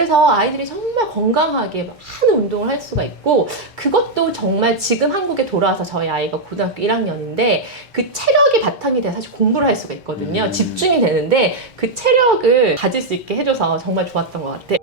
그래서 아이들이 정말 건강하게 많은 운동을 할 수가 있고, 그것도 정말 지금 한국에 돌아와서 저희 아이가 고등학교 1학년인데 그 체력이 바탕이 돼서 사실 공부를 할 수가 있거든요. 집중이 되는데 그 체력을 가질 수 있게 해줘서 정말 좋았던 것 같아요.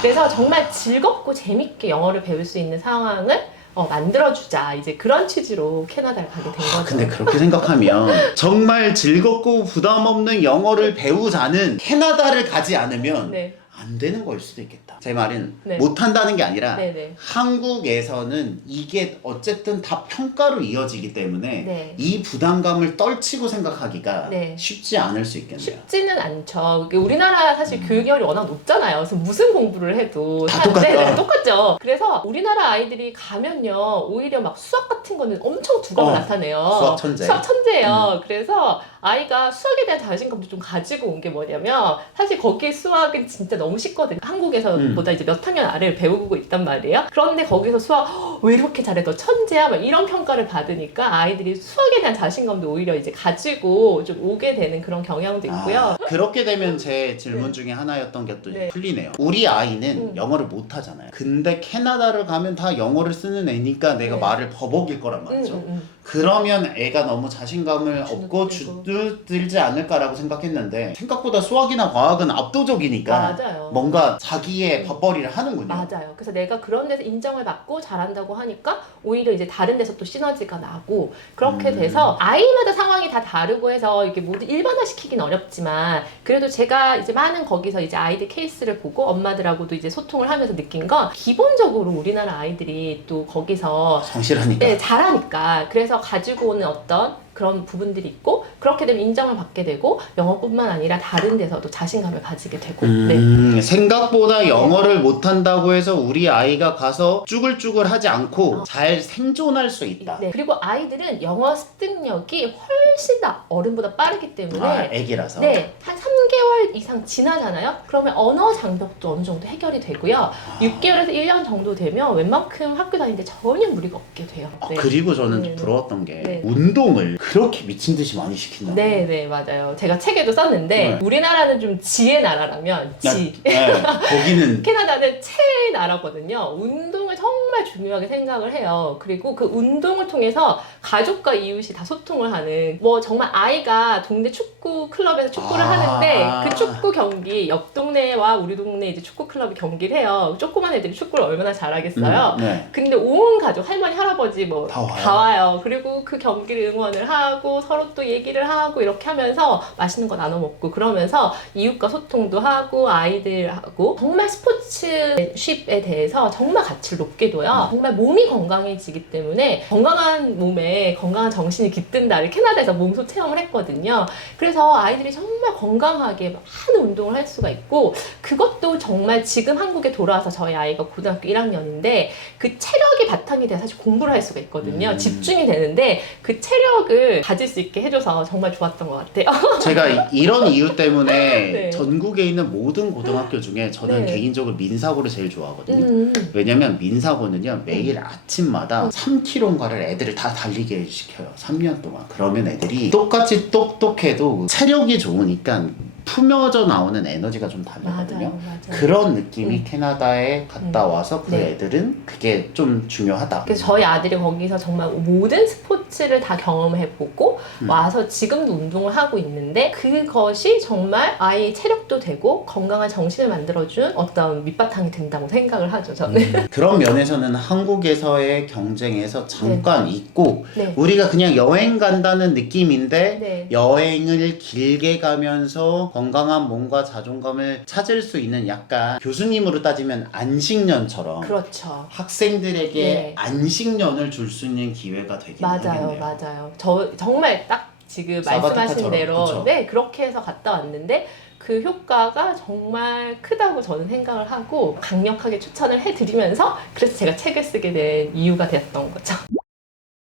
그래서 정말 즐겁고 재밌게 영어를 배울 수 있는 상황을 만들어주자, 이제 그런 취지로 캐나다를 가게 된 거죠. 근데 그렇게 생각하면 정말 즐겁고 부담 없는 영어를 배우자는 캐나다를 가지 않으면 네. 안 되는 걸 수도 있겠다. 제 말은 네. 못한다는 게 아니라 네네. 한국에서는 이게 어쨌든 다 평가로 이어지기 때문에 네. 이 부담감을 떨치고 생각하기가 네. 쉽지 않을 수 있겠네요. 쉽지는 않죠. 우리나라 사실 교육열이 워낙 높잖아요. 그래서 무슨 공부를 해도 다 똑같다. 똑같죠. 그래서 우리나라 아이들이 가면요, 오히려 막 수학 같은 거는 엄청 두각을 나타내요. 수학 천재. 수학 천재예요. 그래서 아이가 수학에 대한 자신감도 좀 가지고 온 게 뭐냐면, 사실 거기 수학은 진짜 너무 쉽거든요. 한국에서보다 이제 몇 학년 아래를 배우고 있단 말이에요. 그런데 거기서 수학 왜 이렇게 잘해, 너 천재야, 막 이런 평가를 받으니까 아이들이 수학에 대한 자신감도 오히려 이제 가지고 좀 오게 되는 그런 경향도 있고요. 그렇게 되면 제 질문 중에 하나였던 게 또 네. 풀리네요. 우리 아이는 영어를 못 하잖아요. 근데 캐나다를 가면 다 영어를 쓰는 애니까 내가 네. 말을 버벅일 거란 말이죠. 그러면 애가 너무 자신감을 얻고 주눅들지 않을까라고 생각했는데 생각보다 수학이나 과학은 압도적이니까 맞아요. 뭔가 자기의 밥벌이를 하는군요. 맞아요. 그래서 내가 그런 데서 인정을 받고 잘한다고 하니까 오히려 이제 다른 데서 또 시너지가 나고, 그렇게 돼서 아이마다 상황이 다 다르고 해서 이게 모두 일반화시키긴 어렵지만, 그래도 제가 이제 많은 거기서 이제 아이들 케이스를 보고 엄마들하고도 이제 소통을 하면서 느낀 건, 기본적으로 우리나라 아이들이 또 거기서 성실하니까. 네, 잘하니까. 그래서 가지고 오는 어떤 그런 부분들이 있고, 그렇게 되면 인정을 받게 되고, 영어뿐만 아니라 다른 데서도 자신감을 가지게 되고. 네. 생각보다 영어를 못한다고 해서 우리 아이가 가서 쭈글쭈글 하지 않고 잘 생존할 수 있다. 네. 그리고 아이들은 영어 습득력이 훨씬 더 어른보다 빠르기 때문에 애기라서. 네, 한 3개월 이상 지나잖아요. 그러면 언어 장벽도 어느 정도 해결이 되고요. 6개월에서 1년 정도 되면 웬만큼 학교 다니는데 전혀 무리가 없게 돼요. 네. 그리고 저는 네. 부러웠던 게 네. 운동을 그렇게 미친 듯이 많이 시킨다. 네, 네, 맞아요. 제가 책에도 썼는데, 네. 우리나라는 좀 지의 나라라면 지. 거기는 캐나다는 체의 나라거든요. 운동을 정말 중요하게 생각을 해요. 그리고 그 운동을 통해서 가족과 이웃이 다 소통을 하는, 뭐 정말 아이가 동네 축구 클럽에서 축구를 하는데 그 축구 경기, 옆 동네와 우리 동네 이제 축구 클럽이 경기를 해요. 조그만 애들이 축구를 얼마나 잘하겠어요. 네. 근데 온 가족, 할머니, 할아버지 뭐 다 와요. 다 와요. 그리고 그 경기를 응원을 하고 서로 또 얘기를 하고 이렇게 하면서 맛있는 거 나눠 먹고, 그러면서 이웃과 소통도 하고 아이들하고 정말 스포츠쉽에 대해서 정말 가치를 높게 둬요. 정말 몸이 건강해지기 때문에 건강한 몸에 건강한 정신이 깃든다를 캐나다에서 몸소 체험을 했거든요. 그래서 아이들이 정말 건강하게 많은 운동을 할 수가 있고, 그것도 정말 지금 한국에 돌아와서 저희 아이가 고등학교 1학년인데 그 체력이 바탕이 돼서 사실 공부를 할 수가 있거든요. 집중이 되는데 그 체력을 가질 수 있게 해줘서 정말 좋았던 것 같아요. 제가 이런 이유 때문에 네. 전국에 있는 모든 고등학교 중에 저는 네. 개인적으로 민사고를 제일 좋아하거든요. 왜냐면 민사고는요, 매일 아침마다 3km인가를 애들을 다 달리게 시켜요. 3년 동안. 그러면 애들이 똑같이 똑똑해도 체력이 좋으니까 품어져 나오는 에너지가 좀 다르거든요. 맞아요. 그런 느낌이 캐나다에 갔다 와서 그 네. 애들은 그게 좀 중요하다. 그래서 저희 아들이 거기서 정말 모든 스포츠를 다 경험해보고 와서 지금도 운동을 하고 있는데, 그것이 정말 아이의 체력도 되고 건강한 정신을 만들어준 어떤 밑바탕이 된다고 생각을 하죠, 저는. 그런 면에서는 한국에서의 경쟁에서 잠깐 잊고 네. 우리가 그냥 여행 간다는 느낌인데 네. 여행을 길게 가면서 건강한 몸과 자존감을 찾을 수 있는, 약간 교수님으로 따지면 안식년처럼 그렇죠. 학생들에게 네. 안식년을 줄 수 있는 기회가 되긴 맞아요, 하겠네요. 맞아요. 저 정말 딱 지금 말씀하신 사바티카처럼, 대로 그쵸? 네, 그렇게 해서 갔다 왔는데 그 효과가 정말 크다고 저는 생각을 하고 강력하게 추천을 해드리면서, 그래서 제가 책을 쓰게 된 이유가 됐던 거죠.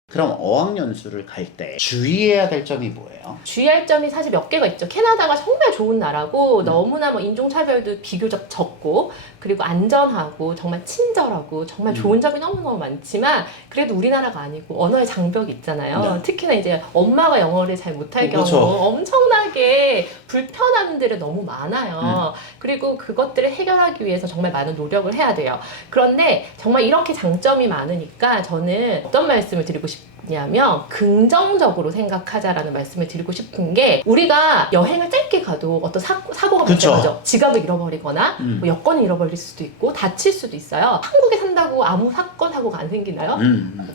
그럼 어학연수를 갈 때 주의해야 될 점이 뭐예요? 주의할 점이 사실 몇 개가 있죠. 캐나다가 정말 좋은 나라고 너무나 뭐 인종차별도 비교적 적고, 그리고 안전하고 정말 친절하고 정말 좋은 점이 너무너무 많지만, 그래도 우리나라가 아니고 언어의 장벽이 있잖아요. 네. 특히나 이제 엄마가 영어를 잘 못할 경우 그렇죠. 엄청나게 불편함들이 너무 많아요. 그리고 그것들을 해결하기 위해서 정말 많은 노력을 해야 돼요. 그런데 정말 이렇게 장점이 많으니까 저는 어떤 말씀을 드리고 싶냐면 긍정적으로 생각하자라는 말씀을 드리고 싶은 게 우리가 여행을 짧게 가도 어떤 사고가 그쵸. 발생하죠. 지갑을 잃어버리거나 뭐 여권을 잃어버릴 수도 있고 다칠 수도 있어요. 한국에 산다고 아무 사건 사고가 안 생기나요?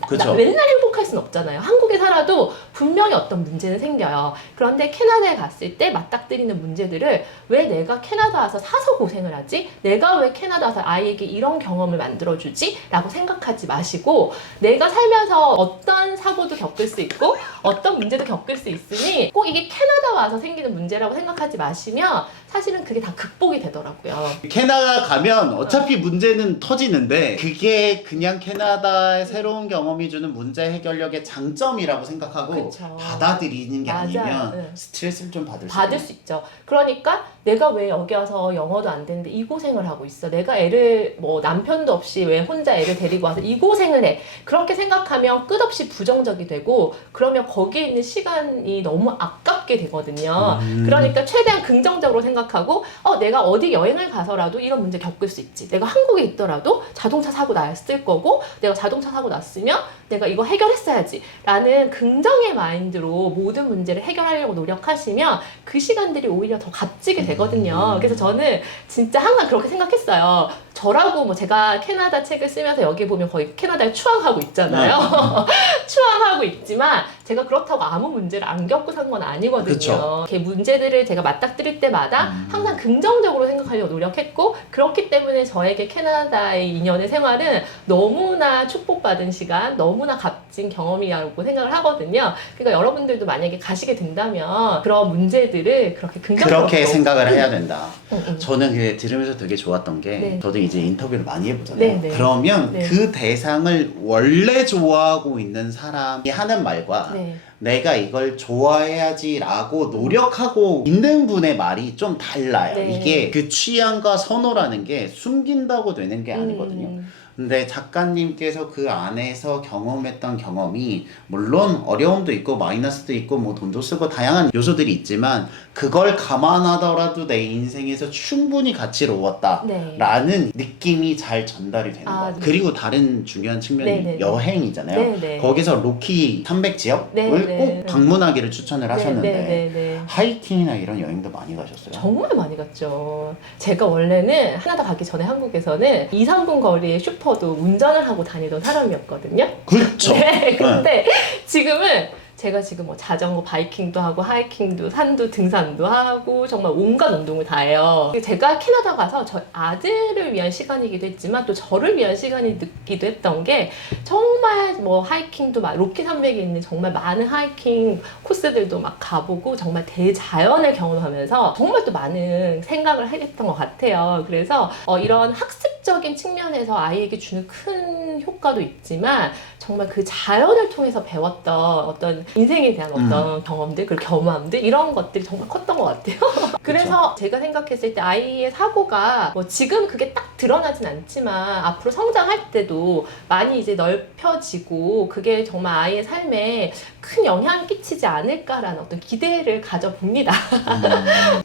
그렇죠. 맨날 행복할 순 없잖아요. 한국에 살아도 분명히 어떤 문제는 생겨요. 그런데 캐나다에 갔을 때 맞닥뜨리는 문제들을 왜 내가 캐나다 와서 사서 고생을 하지? 내가 왜 캐나다 와서 아이에게 이런 경험을 만들어주지? 라고 생각하지 마시고 내가 살면서 어떤 사고도 겪을 수 있고 어떤 문제도 겪을 수 있으니 꼭 이게 캐나다 와서 생기는 문제라고 생각하지 마시면 사실은 그게 다 극복이 되더라고요. 캐나다 가면 어차피 문제는 터지는데 그게 그냥 캐나다의 새로운 경험이 주는 문제 해결력의 장점이라고 생각하고 그쵸. 받아들이는 게 맞아요. 아니면 네. 스트레스를 좀 받을 수 있죠. 그러니까 내가 왜 여기 와서 영어도 안 되는데 이 고생을 하고 있어. 내가 애를 뭐 남편도 없이 왜 혼자 애를 데리고 와서 이 고생을 해. 그렇게 생각하면 끝없이 부정적이 되고 그러면 거기에 있는 시간이 너무 아깝게 되거든요. 그러니까 최대한 긍정적으로 생각하고 내가 어디 여행을 가서라도 이런 문제 겪을 수 있지. 내가 한국에 있더라도 자동차 사고 났을 거고 내가 자동차 사고 났으면 내가 이거 해결했어야지 라는 긍정의 마인드로 모든 문제를 해결하려고 노력하시면 그 시간들이 오히려 더 값지게 되거든요. 그래서 저는 진짜 항상 그렇게 생각했어요. 저라고 뭐 제가 캐나다 책을 쓰면서 여기 보면 거의 캐나다에 추앙하고 있잖아요. 추앙하고 있지만 제가 그렇다고 아무 문제를 안 겪고 산 건 아니거든요. 그쵸. 이렇게 문제들을 제가 맞닥뜨릴 때마다 항상 긍정적으로 생각하려고 노력했고 그렇기 때문에 저에게 캐나다의 2년의 생활은 너무나 축복받은 시간, 너무나 값진 경험이라고 생각을 하거든요. 그러니까 여러분들도 만약에 가시게 된다면 그런 문제들을 그렇게 긍정적으로 그렇게 생각을 해야 된다. 응. 저는 그게 들으면서 되게 좋았던 게 네. 저도 이제 인터뷰를 많이 해보잖아요. 네, 네. 그러면 네. 그 대상을 원래 좋아하고 있는 사람이 하는 말과 네. 내가 이걸 좋아해야지 라고 노력하고 있는 분의 말이 좀 달라요. 네. 이게 그 취향과 선호라는 게 숨긴다고 되는 게 아니거든요. 근데 작가님께서 그 안에서 경험했던 경험이 물론 어려움도 있고 마이너스도 있고 뭐 돈도 쓰고 다양한 요소들이 있지만 그걸 감안하더라도 내 인생에서 충분히 가치로웠다 네. 라는 느낌이 잘 전달이 되는 것 같아요. 네. 그리고 다른 중요한 측면이 네, 네, 네. 여행이잖아요. 네, 네. 거기서 로키 300지역을 네, 네. 꼭 방문하기를 추천을 하셨는데 네. 하이킹이나 이런 여행도 많이 가셨어요? 정말 많이 갔죠. 제가 원래는 캐나다 가기 전에 한국에서는 2, 3분 거리의 슈퍼도 운전을 하고 다니던 사람이었거든요. 그렇죠. 네, 근데 지금은 제가 지금 뭐 자전거 바이킹도 하고 하이킹도 산도 등산도 하고 정말 온갖 운동을 다 해요. 제가 캐나다 가서 저 아들을 위한 시간이기도 했지만 또 저를 위한 시간이기도 했던 게 정말 뭐 하이킹도 막 로키 산맥에 있는 정말 많은 하이킹 코스들도 막 가보고 정말 대자연을 경험하면서 정말 또 많은 생각을 했던 것 같아요. 그래서 이런 학습적인 측면에서 아이에게 주는 큰 효과도 있지만 정말 그 자연을 통해서 배웠던 어떤 인생에 대한 어떤 경험들, 그리고 경험들 이런 것들이 정말 컸던 것 같아요. 그래서 제가 생각했을 때 아이의 사고가 뭐 지금 그게 딱 드러나진 않지만 앞으로 성장할 때도 많이 이제 넓혀지고 그게 정말 아이의 삶에 큰 영향을 끼치지 않을까라는 어떤 기대를 가져봅니다.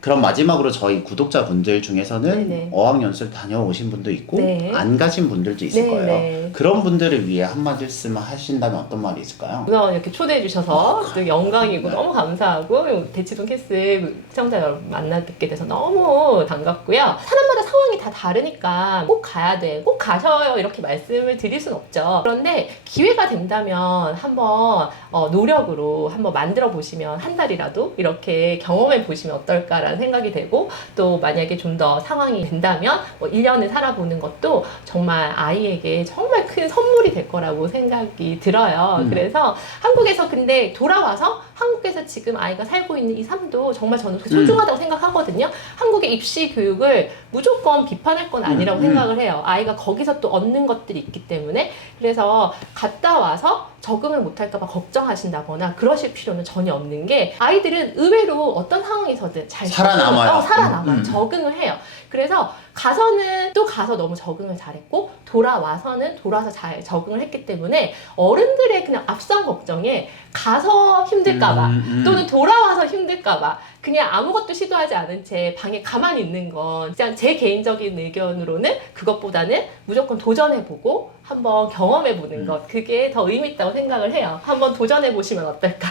그럼 마지막으로 저희 구독자분들 중에서는 네네. 어학연수를 다녀오신 분도 있고 네. 안 가신 분들도 있을 네네. 거예요. 그런 분들을 위해 한 말씀 하신다면 어떤 말이 있을까요? 우선 이렇게 초대해 주셔서 또 영광이고 네. 너무 감사하고 대치동 캐슬 시청자 여러분 만나뵙게 돼서 너무 반갑고요. 사람마다 상황이 다 다르니까 꼭 가야 돼, 꼭 가셔요 이렇게 말씀을 드릴 순 없죠. 그런데 기회가 된다면 한번 노력으로 한번 만들어 보시면 한 달이라도 이렇게 경험해 보시면 어떨까라는 생각이 되고 또 만약에 좀 더 상황이 된다면 뭐 1년을 살아보는 것도 정말 아이에게 정말 큰 선물이 될 거라고 생각이 들어요. 그래서 한국에서 근데 돌아와서 한국에서 지금 아이가 살고 있는 이 삶도 정말 저는 소중하다고 생각하거든요. 한국의 입시 교육을 무조건 비판할 건 아니라고 생각을 해요. 아이가 거기서 또 얻는 것들이 있기 때문에. 그래서 갔다 와서 적응을 못할까봐 걱정하신다거나 그러실 필요는 전혀 없는 게 아이들은 의외로 어떤 상황에서든 잘 살아남아요. 살아남아요. 적응을 해요. 그래서 가서는 또 가서 너무 적응을 잘했고 돌아와서는 돌아서 잘 적응을 했기 때문에 어른들의 그냥 앞선 걱정에 가서 힘들까봐 또는 돌아와서 힘들까봐 그냥 아무것도 시도하지 않은 채 방에 가만히 있는 건 그냥 제 개인적인 의견으로는 그것보다는 무조건 도전해보고 한번 경험해보는 것, 그게 더 의미 있다고 생각을 해요. 한번 도전해보시면 어떨까.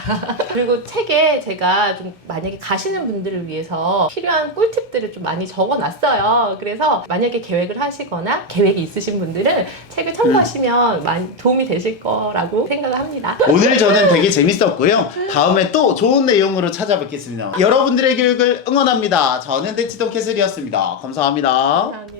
그리고 책에 제가 좀 만약에 가시는 분들을 위해서 필요한 꿀팁들을 좀 많이 적어놨어요. 그래서 만약에 계획을 하시거나 계획이 있으신 분들은 책을 참고하시면 많이 도움이 되실 거라고 생각을 합니다. 오늘 저는 되게 재밌었고요. 다음에 또 좋은 내용으로 찾아뵙겠습니다. 여러분들의 교육을 응원합니다. 저는 대치동 캐슬이었습니다. 감사합니다. 감사합니다.